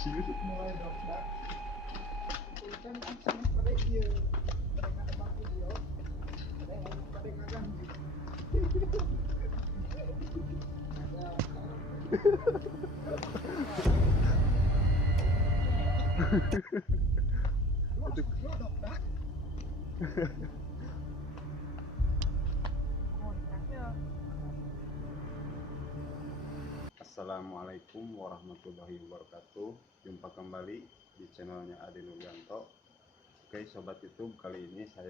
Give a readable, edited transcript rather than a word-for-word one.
mulai dropback kan sama pada iya mereka tebak video ada yang ngomong pada kagak itu dropback Assalamualaikum warahmatullahi wabarakatuh. Jumpa kembali di channelnya Adi Nuryanto. Oke sobat YouTube, kali ini saya